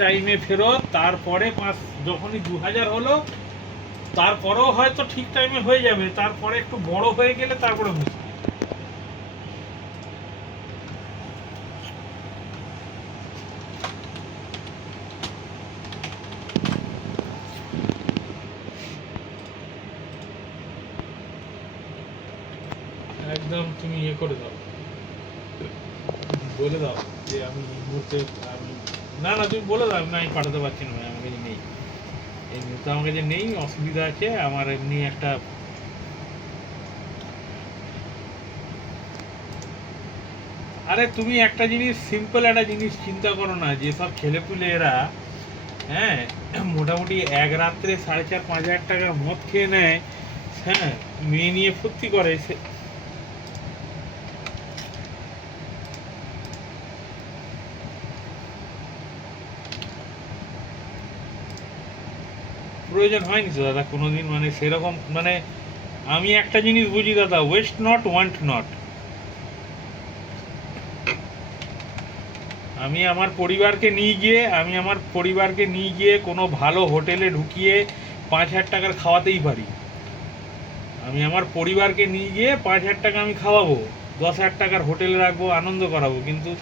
টাইমে ফেরত, তারপরে যখনই 2000 হলো তারপরেও হয়তো ঠিক টাইমে হয়ে যাবে, তারপরে একটু বড় হয়ে গেলে তারপরে মুশকিল। একদম তুমি ইয়ে করে দাও, বলে দাও যে আমি এই মুহূর্তে আমি না না তুমি বলে দাও না আমি পাঠাতে পারছি না, আমার কাছে নেই এই মুহূর্তে, আমার কাছে নেই, অসুবিধা আছে আমার এমনি একটা। আরে তুমি একটা জিনিস, সিম্পল একটা জিনিস চিন্তা করো না, যেসব ছেলেপুলে এরা হ্যাঁ মোটামুটি এক রাত্রে 4,500-5,000 টাকার মদ খেয়ে নেয়, হ্যাঁ মেয়ে নিয়ে ফুর্তি করে, প্রয়োজন হয়নি তো দাদা কোনোদিন, মানে সেরকম মানে আমি একটা জিনিস বুঝি দাদা, ওয়েস্ট নট ওয়ান্ট নট। আমি আমার পরিবারকে নিয়ে গিয়ে কোনো ভালো হোটেলে ঢুকিয়ে 5,000 টাকার খাওয়াতেই পারি, আমি আমার পরিবারকে নিয়ে গিয়ে 5,000 টাকা আমি খাওয়াবো, 10,000 টাকার হোটেলে রাখবো, আনন্দ করাবো, কিন্তু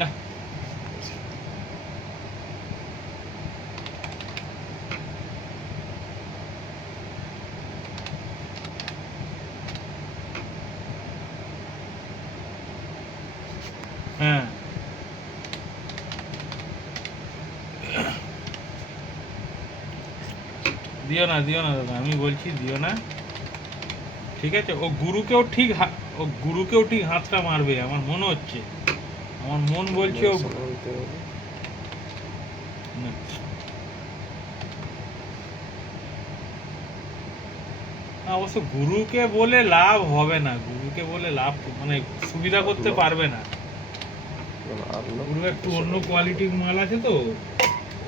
না। হ্যাঁ দিও না দাদা, আমি বলছি দিও না, ঠিক আছে? ও গুরুকেও ঠিক হাতটা মারবে আমার মনে হচ্ছে, আমার মন বলছে ও না। অবশ্য গুরুকে বলে লাভ হবে না, গুরুকে বলে লাভ মানে সুবিধা করতে পারবে না, গুরু একটু অন্য কোয়ালিটির মাল আছে তো,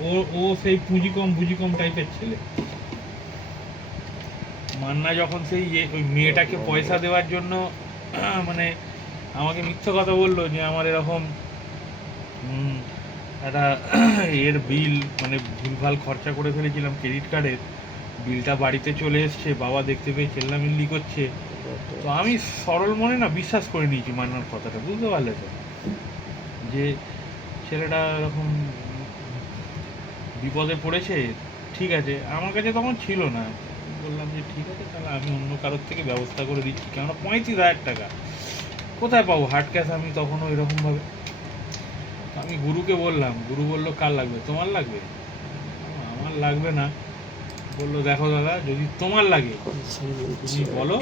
ও ও সেই পুঁজি কম টাইপের ছেলে। মান্না যখন সেই ওই মেয়েটাকে পয়সা দেওয়ার জন্য মানে আমাকে মিথ্যে কথা বললো যে আমার এরকম একটা এর বিল মানে ভুলভাল খরচা করে ফেলেছিলাম ক্রেডিট কার্ডের বিলটা, বাড়িতে চলে এসছে, বাবা দেখতে পেয়ে চেল্লামিল্লি করছে, তো আমি সরল মনে না বিশ্বাস করে নিয়েছি মান্নার কথাটা, বুঝতে পারলে তো, যে ছেলেটা এরকম বিপদে পড়েছে, ঠিক আছে, আমার কাছে তখন ছিল না, বললাম যে ঠিক আছে তাহলে আমি অন্য কারোর থেকে ব্যবস্থা করে দিচ্ছি, কেননা 35,000 টাকা কোথায় পাবো হার্ড ক্যাশ আমি তখনও এরকমভাবে। আমি গুরুকে বললাম, গুরু বললো কার লাগবে, তোমার লাগবে? আমার লাগবে না। বললো দেখো দাদা যদি তোমার লাগে তুমি বলো,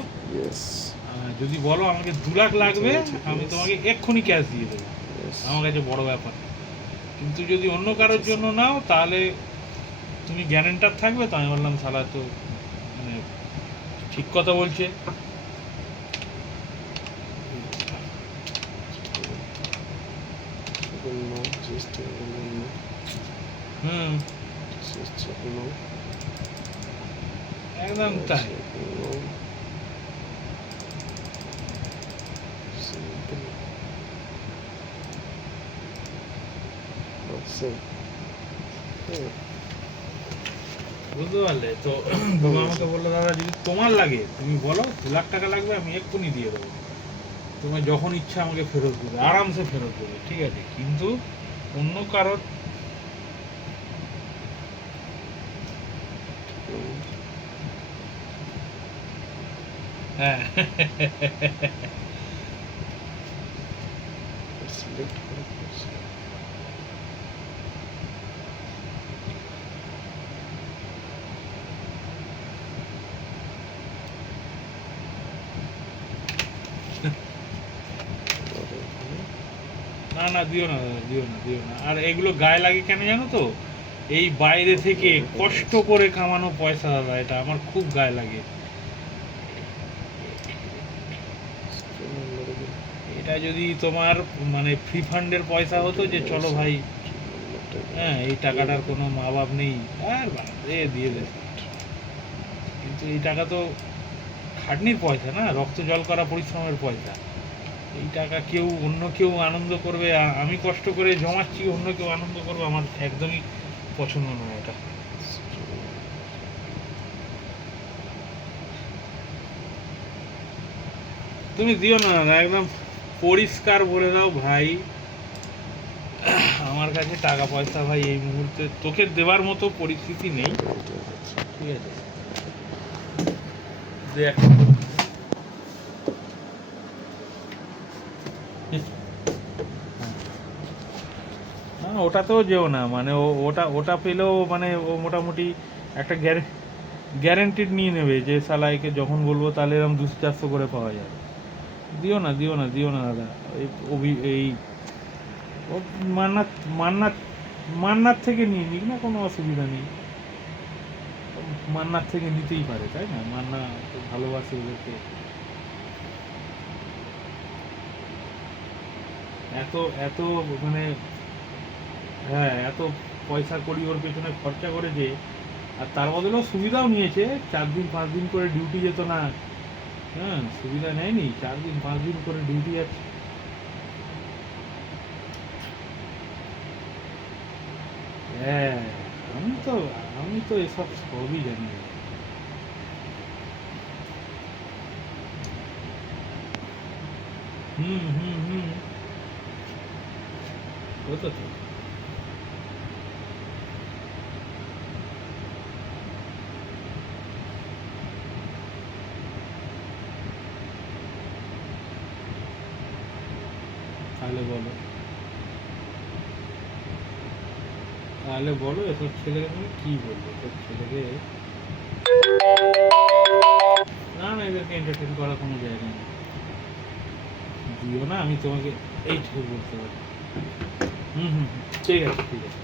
যদি বলো আমাকে 2 লাখ লাগবে আমি তোমাকে এক্ষুনি ক্যাশ দিয়ে দেবো, আমার কাছে বড় ব্যাপার, কিন্তু যদি অন্য কারোর জন্য নাও তাহলে তুমি গ্যারেন্টার থাকবে। তো আমি বললাম শালা তো মানে ঠিক কথা বলছে। হুম একদম তাই। বুঝতে পারলে তো, তুমি আমাকে বললো দাদা যদি তোমার লাগে তুমি বলো 2 লাখ টাকা লাগবে আমি এক্ষুনি দিয়ে দেবো, তোমার যখন ইচ্ছা আমাকে ফেরত দেবে, আরামসে ফেরত দেবে, ঠিক আছে, কিন্তু অন্য কারোর হ্যাঁ না না দিও না দাদা, দিও না। আর এগুলো গায়ে লাগে কেন জানো তো, এই বাইরে থেকে কষ্ট করে কামানো পয়সা দাদা, এটা আমার খুব গায়ে লাগে। এটা যদি তোমার মানে ফ্রি ফান্ডের পয়সা হতো যে চলো ভাই হ্যাঁ এই টাকাটার কোনো মা বাপ নেই আর দিয়ে দে, কিন্তু এই টাকা তো খাটনির পয়সা না, রক্ত জল করা পরিশ্রমের পয়সা। এই টাকা অন্য কেউ আনন্দ করবে, আমি কষ্ট করে জমাচ্ছি, অন্য কেউ আনন্দ করবে, আমার একদমই পছন্দ নয় এটা। তুমি দিও না, একদম পরিষ্কার বলে দাও ভাই, আমার কাছে টাকা পয়সা ভাই এই মুহূর্তে তোকে দেওয়ার মতো পরিস্থিতি নেই, ঠিক আছে? দেখ, না ওটাতেও যেও না, মানে ওটা ওটা পেলেও মানে ও মোটামুটি একটা গ্যারেন্টিড নিয়ে নেবে যে শালা একে যখন বলবো তাহলে এরকম 200-400 করে পাওয়া যাবে। দিও না, দিও না, দিও না দাদা। এই ও মান্নাত মান্নাত মান্নাত থেকে নিয়ে নিক না, কোনো অসুবিধা নেই। মান্নাত থেকে নিতেই পারে, তাই না? মান্না তো ভালোবাসে ওদেরকে। এত এত মানে, হ্যাঁ, এত পয়সা কড়ি ওর পেছনে খরচা করেছে, আর তার বদলেও সুবিধাও নিয়েছে। 4 দিন 5 দিন করে ডিউটি যেত না, হ্যাঁ, সুবিধা নেয়নি, 4 দিন 5 দিন করে ডিউটি যাচ্ছে। হ্যাঁ, আমি তো আমি তো এসব সবই জানি। হুম, হুম, হুম, হতো তো। তাহলে বলো, তাহলে বলো এসব ছেলেকে তুমি কি বলবো? এসব ছেলেকে, না না, এদেরকে এন্টারটেন করার কোনো জায়গা নেই। দিও না, আমি তোমাকে এইটুকু বলতে পারি। হুম, হুম, হুম, ঠিক আছে, ঠিক আছে।